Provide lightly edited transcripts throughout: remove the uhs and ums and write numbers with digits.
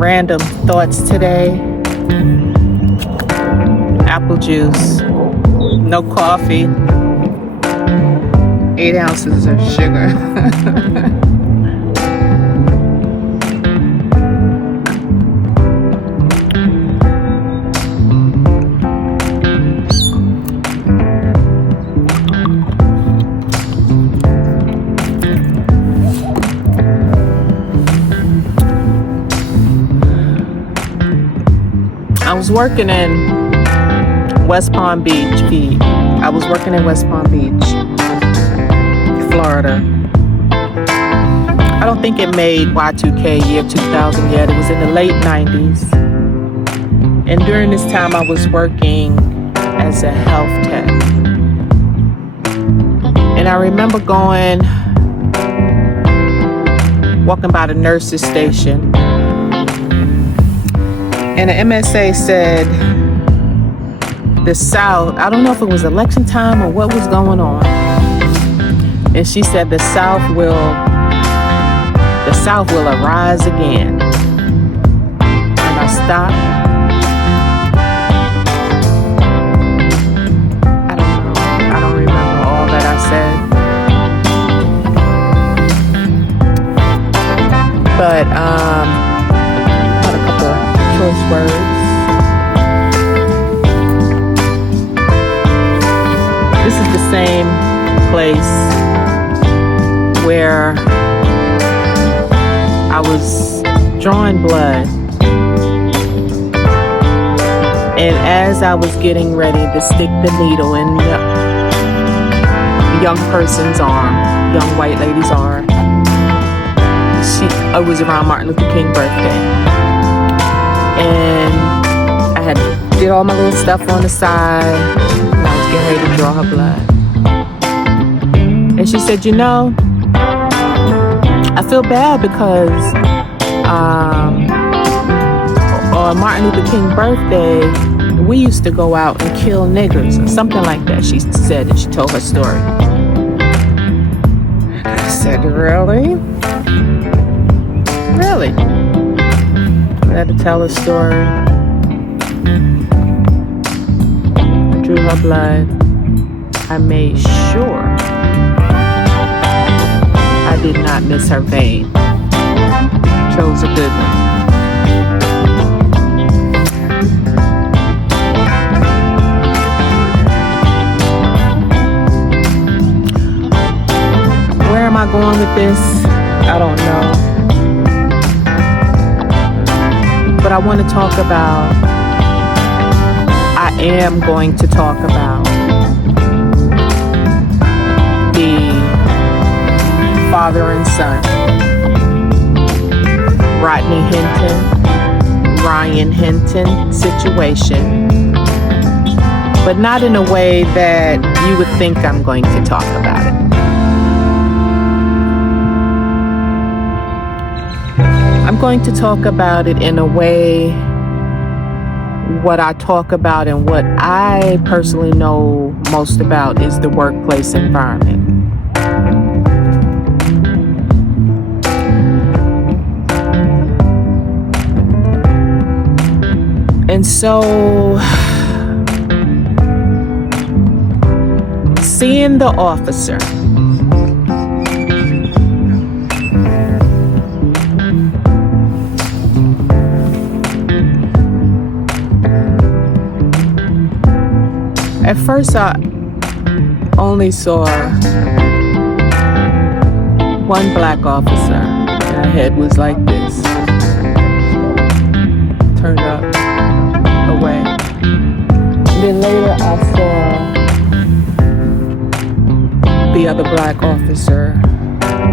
random thoughts today. Apple juice, no coffee, 8 ounces of sugar. I was working in West Palm Beach, Florida. I don't think it made Y2K, year 2000 yet. It was in the late 90s. And during this time, I was working as a health tech. And I remember walking by the nurse's station. And the MSA said the South, I don't know if it was election time or what was going on. And she said the South will arise again. And I stopped. I don't remember all that I said. But had a couple of choice words. This is the same place where I was drawing blood, and as I was getting ready to stick the needle in the young person's arm, young white lady's arm, it was around Martin Luther King birthday. And I did all my little stuff on the side, and I was getting ready to draw her blood. And she said, I feel bad because on Martin Luther King birthday, we used to go out and kill niggers or something like that, she said, and she told her story. I said, really? Really? I had to tell her story. I drew her blood. I made sure I did not miss her vein. Chose a good one. Where am I going with this? I don't know. But I am going to talk about the father and son, Rodney Hinton, Ryan Hinton situation, but not in a way that you would think I'm going to talk about it. I'm going to talk about it in a way, what I talk about and what I personally know most about is the workplace environment. And so, seeing the officer, at first I only saw one black officer, and her head was like this, turned up, away. And then later I saw the other black officer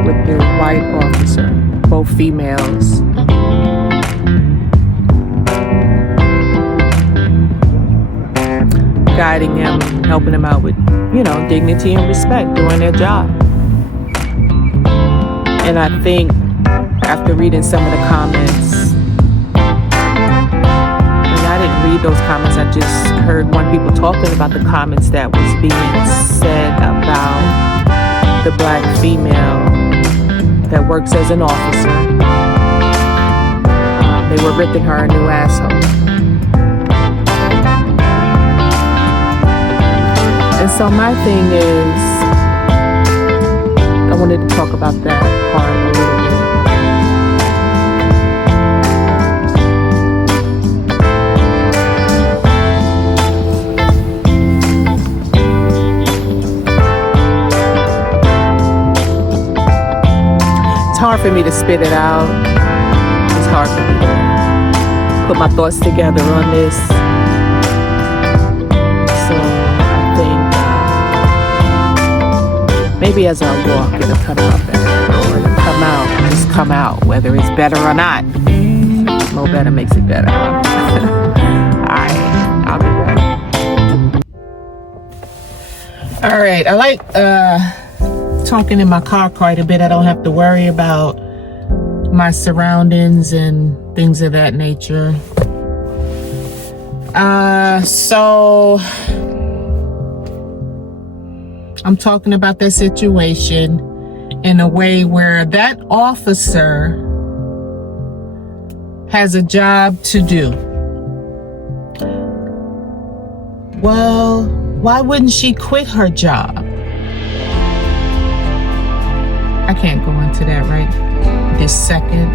with the white officer, both females. Guiding him, helping him out with, dignity and respect, doing their job. And I think after reading some of the comments, and I didn't read those comments, I just heard one people talking about the comments that was being said about the black female that works as an officer. They were ripping her a new asshole. And so my thing is, I wanted to talk about that part a little bit. It's hard for me to spit it out. It's hard for me to put my thoughts together on this. So I think maybe as I walk, it'll come out better. Or it'll come out, just come out, whether it's better or not. More better makes it better. Alright, I'll be back. Alright, I like talking in my car quite a bit. I don't have to worry about my surroundings and things of that nature. So I'm talking about that situation in a way where that officer has a job to do. Well, why wouldn't she quit her job? I can't go into that right this second,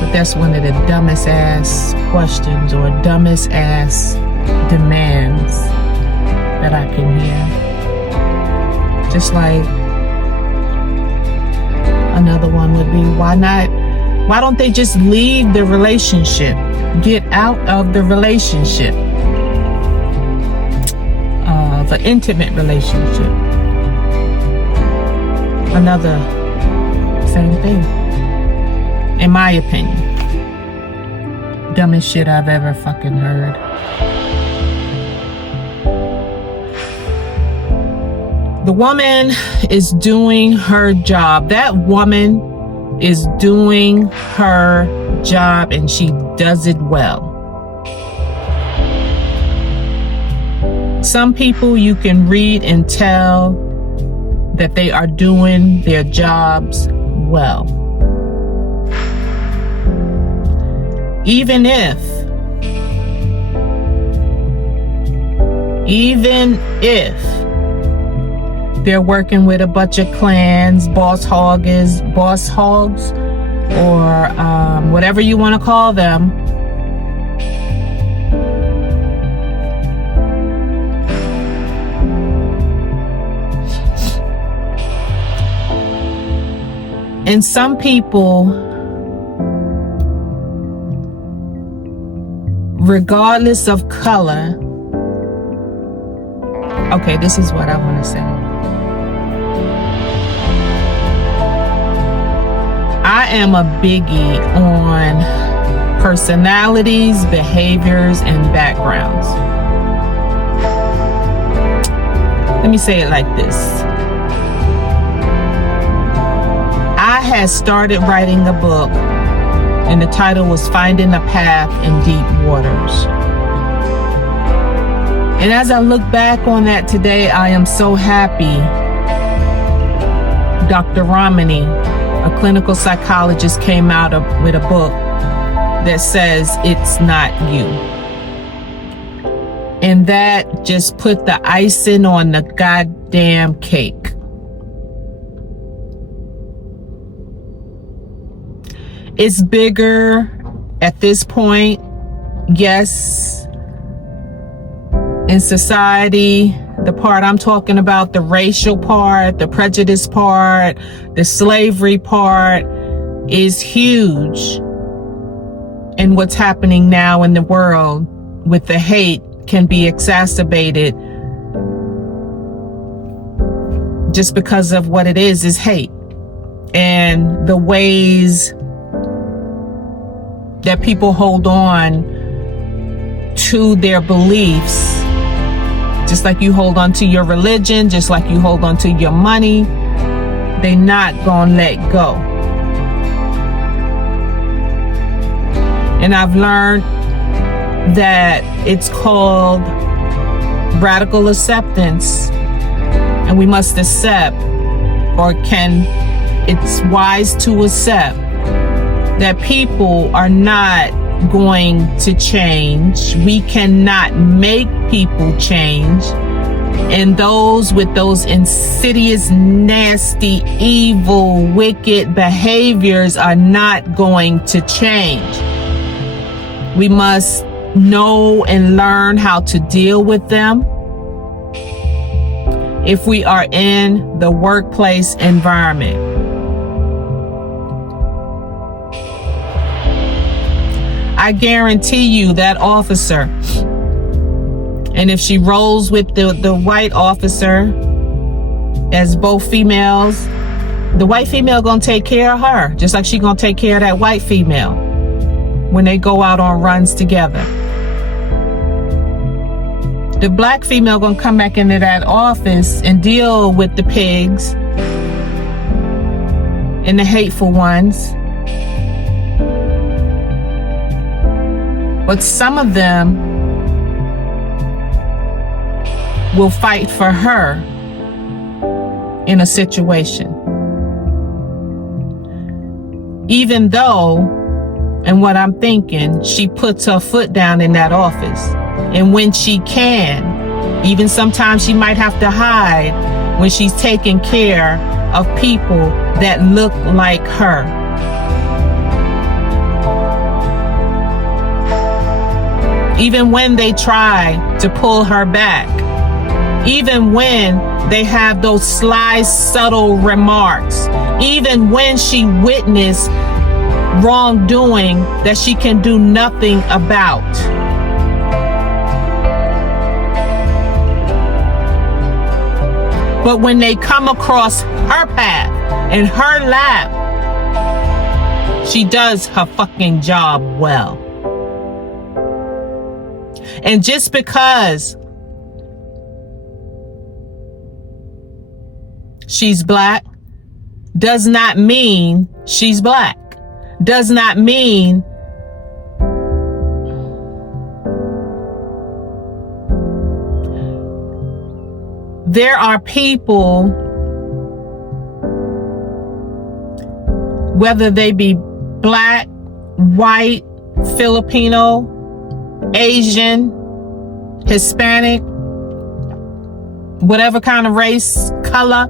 but that's one of the dumbest ass questions or dumbest ass demands that I can hear. Just like another one would be, why don't they just leave the relationship? Get out of the relationship, the intimate relationship. Another same thing, in my opinion. Dumbest shit I've ever fucking heard. The woman is doing her job. That woman is doing her job, and she does it well. Some people you can read and tell that they are doing their jobs well. Even if they're working with a bunch of clans, boss hogs, or whatever you want to call them. And some people, regardless of color, okay, this is what I want to say. I am a biggie on personalities, behaviors, and backgrounds. Let me say it like this. I had started writing a book, and the title was Finding a Path in Deep Waters. And as I look back on that today, I am so happy Dr. Romney, a clinical psychologist, came out with a book that says it's not you. And that just put the icing on the goddamn cake. It's bigger at this point, yes. In society, the part I'm talking about, the racial part, the prejudice part, the slavery part, is huge. And what's happening now in the world with the hate can be exacerbated just because of what it is hate. And the ways that people hold on to their beliefs, just like you hold on to your religion, just like you hold on to your money, they not gonna let go. And I've learned that it's called radical acceptance, and we must accept, or it's wise to accept that people are not going to change. We cannot make people change. And those with those insidious, nasty, evil, wicked behaviors are not going to change. We must know and learn how to deal with them if we are in the workplace environment. I guarantee you that officer, and if she rolls with the white officer as both females, the white female gonna take care of her, just like she gonna take care of that white female when they go out on runs together. The black female gonna come back into that office and deal with the pigs and the hateful ones. But some of them will fight for her in a situation. Even though, and what I'm thinking, she puts her foot down in that office. And when she can, even sometimes she might have to hide when she's taking care of people that look like her. Even when they try to pull her back, even when they have those sly, subtle remarks, even when she witnessed wrongdoing that she can do nothing about. But when they come across her path and her lap, she does her fucking job well. And just because she's black does not mean she's black. Does not mean there are people, whether they be black, white, Filipino, Asian, Hispanic, whatever kind of race, color,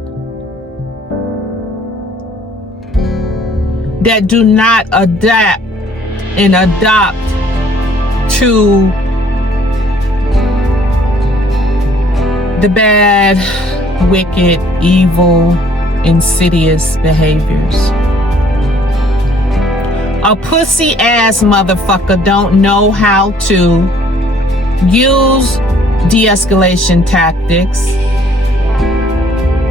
that do not adapt and adopt to the bad, wicked, evil, insidious behaviors. A pussy ass motherfucker don't know how to use de-escalation tactics.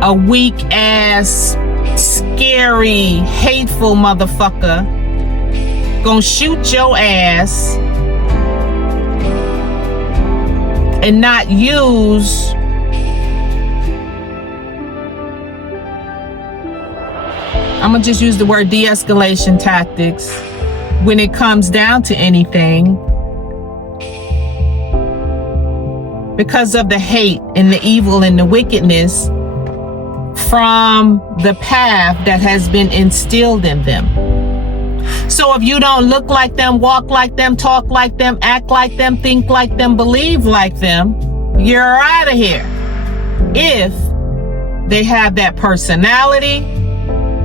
A weak ass, scary, hateful motherfucker gonna shoot your ass and not use I'm gonna just use the word de-escalation tactics when it comes down to anything, because of the hate and the evil and the wickedness from the path that has been instilled in them. So if you don't look like them, walk like them, talk like them, act like them, think like them, believe like them, you're out of here. If they have that personality,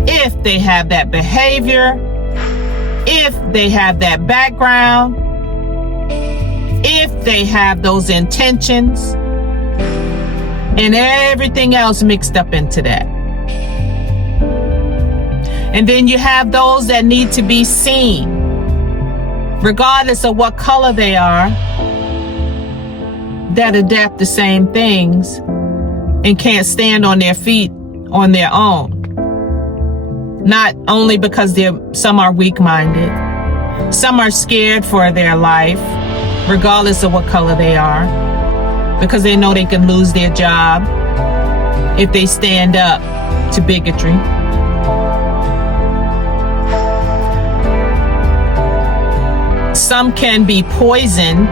if they have that behavior, if they have that background, if they have those intentions, and everything else mixed up into that. And then you have those that need to be seen, regardless of what color they are, that adapt the same things and can't stand on their feet on their own. Not only because some are weak-minded, some are scared for their life, regardless of what color they are, because they know they can lose their job if they stand up to bigotry. Some can be poisoned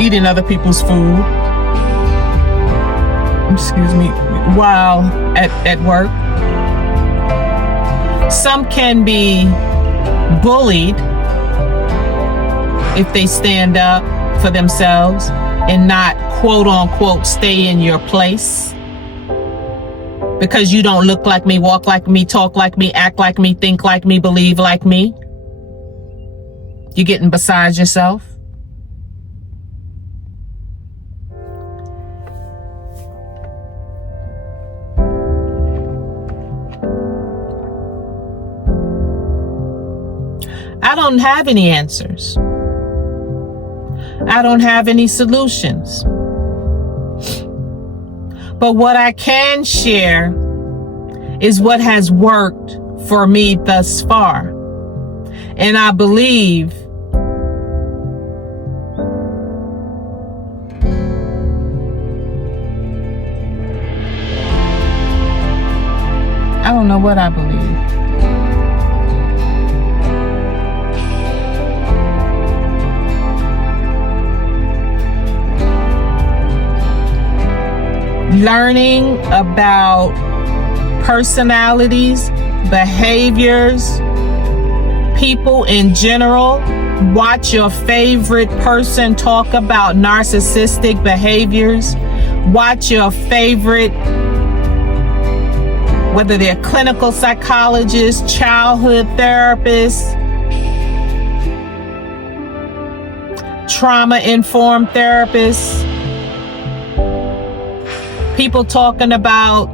eating other people's food, while at work. Some can be bullied if they stand up for themselves and not, quote unquote, stay in your place. Because you don't look like me, walk like me, talk like me, act like me, think like me, believe like me. You're getting beside yourself. I don't have any answers. I don't have any solutions. But what I can share is what has worked for me thus far. And I believe I don't know what I believe. Learning about personalities, behaviors, people in general. Watch your favorite person talk about narcissistic behaviors. Watch your favorite, whether they're clinical psychologists, childhood therapists, trauma-informed therapists, people talking about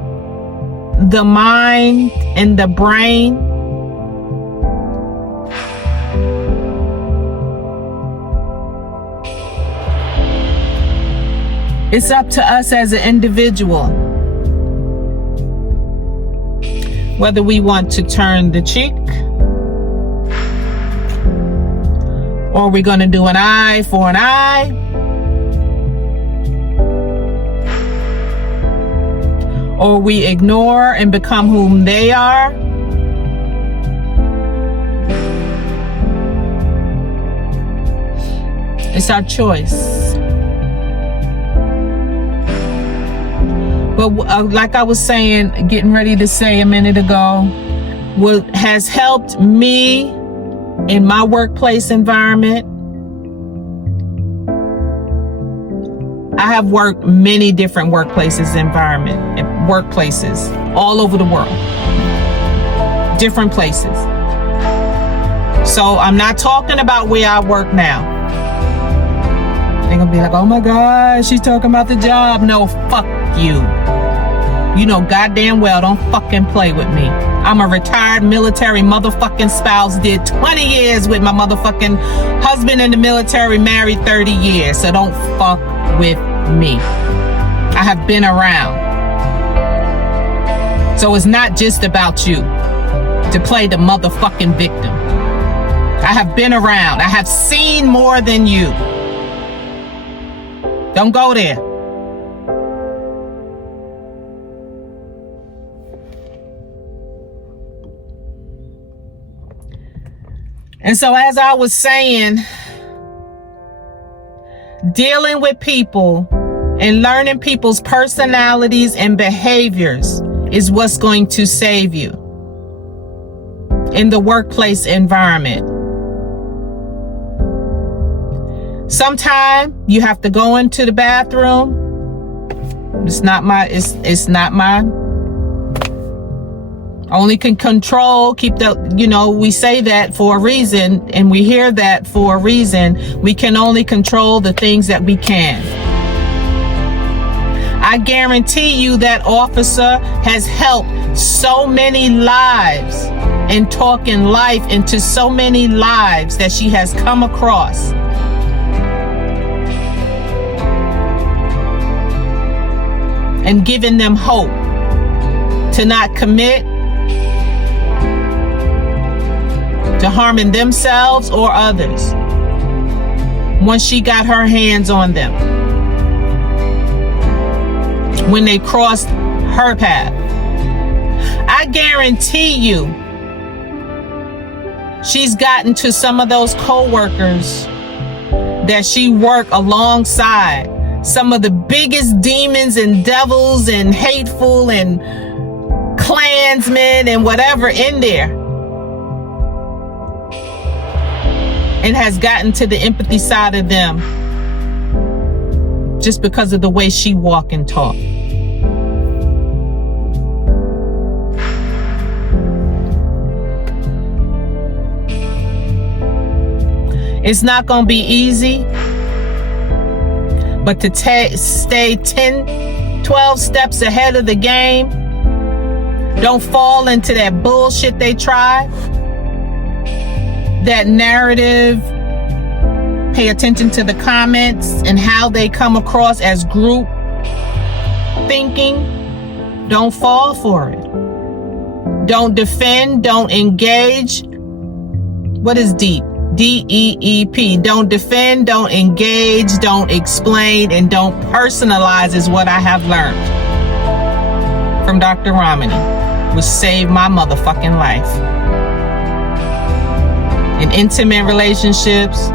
the mind and the brain. It's up to us as an individual whether we want to turn the cheek or we're going to do an eye for an eye. Or we ignore and become whom they are. It's our choice. But like I was saying, getting ready to say a minute ago, what has helped me in my workplace environment, I have worked many different workplaces all over the world, different places. So I'm not talking about where I work now. They're gonna be like, oh my God, she's talking about the job. No, fuck you. You know goddamn well, don't fucking play with me. I'm a retired military motherfucking spouse, did 20 years with my motherfucking husband in the military, married 30 years. So don't fuck with me. I have been around. So it's not just about you to play the motherfucking victim. I have been around. I have seen more than you. Don't go there. And so as I was saying, dealing with people and learning people's personalities and behaviors is what's going to save you in the workplace environment. Sometimes you have to go into the bathroom. It's not my only can control, keep the, we say that for a reason and we hear that for a reason. We can only control the things that we can. I guarantee you that officer has helped so many lives and talking life into so many lives that she has come across. And giving them hope to not commit to harming themselves or others once she got her hands on them, when they crossed her path. I guarantee you she's gotten to some of those co-workers that she worked alongside, some of the biggest demons and devils and hateful and Klansmen and whatever in there. and has gotten to the empathy side of them just because of the way she walk and talk. It's not going to be easy, but to stay 10, 12 steps ahead of the game. Don't fall into that bullshit they try, that narrative. Pay attention to the comments and how they come across as group thinking. Don't fall for it. Don't defend, don't engage. What is deep? DEEP. Don't defend, don't engage, don't explain, and don't personalize is what I have learned from Dr. Romney, which saved my motherfucking life. In intimate relationships,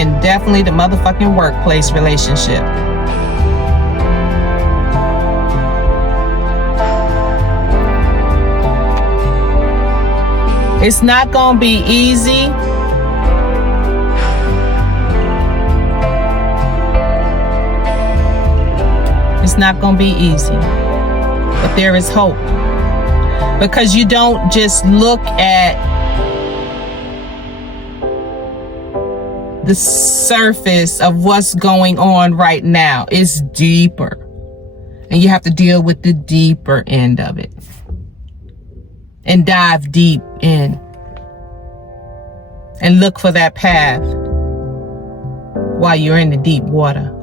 and definitely the motherfucking workplace relationship. It's not gonna be easy. It's not gonna be easy. But there is hope. Because you don't just look at the surface of what's going on right now. It's deeper. And you have to deal with the deeper end of it. And dive deep in. And look for that path while you're in the deep water.